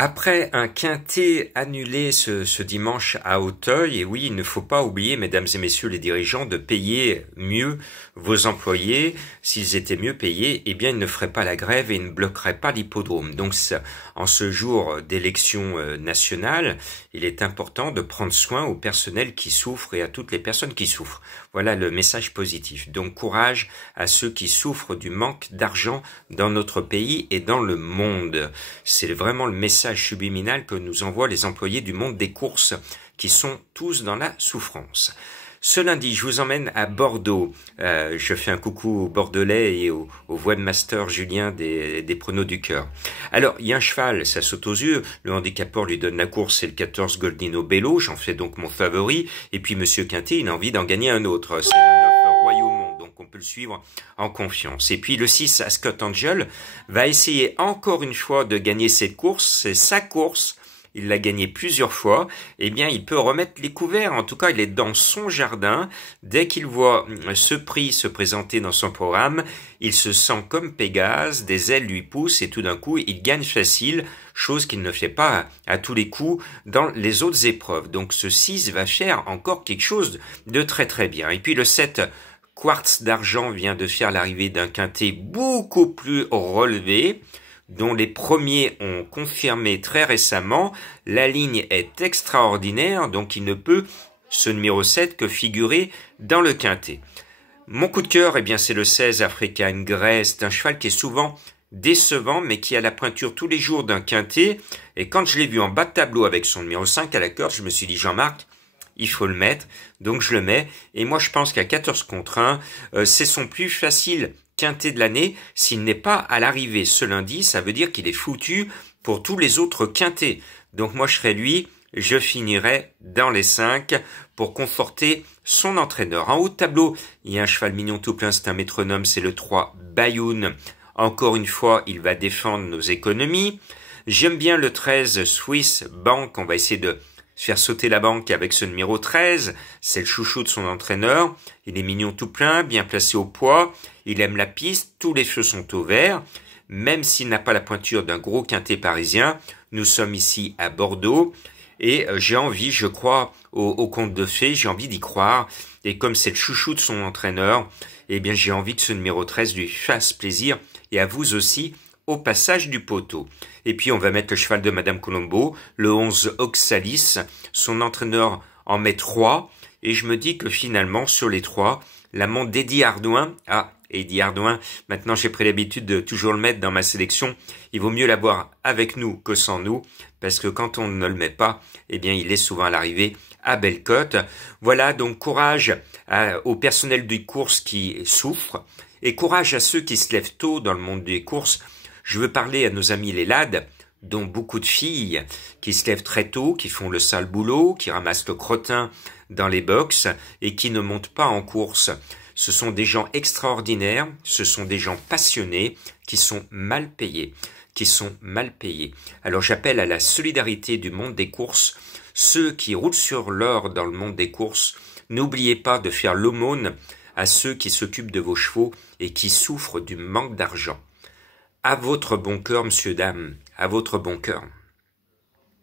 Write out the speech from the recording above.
Après un quintet annulé ce dimanche à Auteuil, et oui, il ne faut pas oublier, mesdames et messieurs les dirigeants, de payer mieux vos employés. S'ils étaient mieux payés, eh bien, ils ne feraient pas la grève et ils ne bloqueraient pas l'hippodrome. Donc, en ce jour d'élection nationale, il est important de prendre soin au personnel qui souffre et à toutes les personnes qui souffrent. Voilà le message positif. Donc, courage à ceux qui souffrent du manque d'argent dans notre pays et dans le monde. C'est vraiment le message subliminal que nous envoient les employés du monde des courses qui sont tous dans la souffrance. Ce lundi, je vous emmène à Bordeaux. Je fais un coucou aux Bordelais et au webmaster Julien des pronos du cœur. Alors, il y a un cheval, ça saute aux yeux. Le handicapeur lui donne la course, c'est le 14 Goldino Bello. J'en fais donc mon favori. Et puis, Monsieur Quintet, il a envie d'en gagner un autre. C'est le 9 Royaumont. Donc, on peut le suivre en confiance. Et puis, le 6 Ascot Angel va essayer encore une fois de gagner cette course. C'est sa course. Il l'a gagné plusieurs fois, eh bien, il peut remettre les couverts. En tout cas, il est dans son jardin. Dès qu'il voit ce prix se présenter dans son programme, il se sent comme Pégase, des ailes lui poussent et tout d'un coup, il gagne facile, chose qu'il ne fait pas à tous les coups dans les autres épreuves. Donc, ce 6 va faire encore quelque chose de très très bien. Et puis, le 7, Quartz d'argent vient de faire l'arrivée d'un quintet beaucoup plus relevé, dont les premiers ont confirmé très récemment. La ligne est extraordinaire, donc il ne peut, ce numéro 7, que figurer dans le quintet. Mon coup de cœur, eh bien, c'est le 16 African Grey. C'est un cheval qui est souvent décevant, mais qui a la pointure tous les jours d'un quintet. Et quand je l'ai vu en bas de tableau avec son numéro 5 à la corde, je me suis dit, Jean-Marc, il faut le mettre. Donc je le mets. Et moi, je pense qu'à 14 contre 1, c'est son plus facile quintet de l'année. S'il n'est pas à l'arrivée ce lundi, ça veut dire qu'il est foutu pour tous les autres quintets. Donc moi je serai lui, je finirai dans les 5 pour conforter son entraîneur. En haut de tableau, il y a un cheval mignon tout plein, c'est un métronome, c'est le 3 Bayoun. Encore une fois, il va défendre nos économies. J'aime bien le 13 Swiss Bank, on va essayer de faire sauter la banque avec ce numéro 13, c'est le chouchou de son entraîneur, il est mignon tout plein, bien placé au poids, il aime la piste, tous les feux sont au vert, même s'il n'a pas la pointure d'un gros quintet parisien, nous sommes ici à Bordeaux, et j'ai envie, je crois, au conte de fées, j'ai envie d'y croire, et comme c'est le chouchou de son entraîneur, eh bien j'ai envie que ce numéro 13 lui fasse plaisir, et à vous aussi, au passage du poteau. Et puis on va mettre le cheval de Madame Colombo, le 11 Oxalis, son entraîneur en met 3, et je me dis que finalement sur les 3, la montre d'Eddie Ardouin, Eddie Ardouin, maintenant j'ai pris l'habitude de toujours le mettre dans ma sélection, il vaut mieux l'avoir avec nous que sans nous, parce que quand on ne le met pas, eh bien il est souvent à l'arrivée à belle cote. Voilà, donc courage au personnel des courses qui souffre, et courage à ceux qui se lèvent tôt dans le monde des courses. Je veux parler à nos amis les lads, dont beaucoup de filles qui se lèvent très tôt, qui font le sale boulot, qui ramassent le crottin dans les box et qui ne montent pas en course. Ce sont des gens extraordinaires, ce sont des gens passionnés qui sont mal payés, Alors j'appelle à la solidarité du monde des courses, ceux qui roulent sur l'or dans le monde des courses, n'oubliez pas de faire l'aumône à ceux qui s'occupent de vos chevaux et qui souffrent du manque d'argent. À votre bon cœur, monsieur, dame, à votre bon cœur.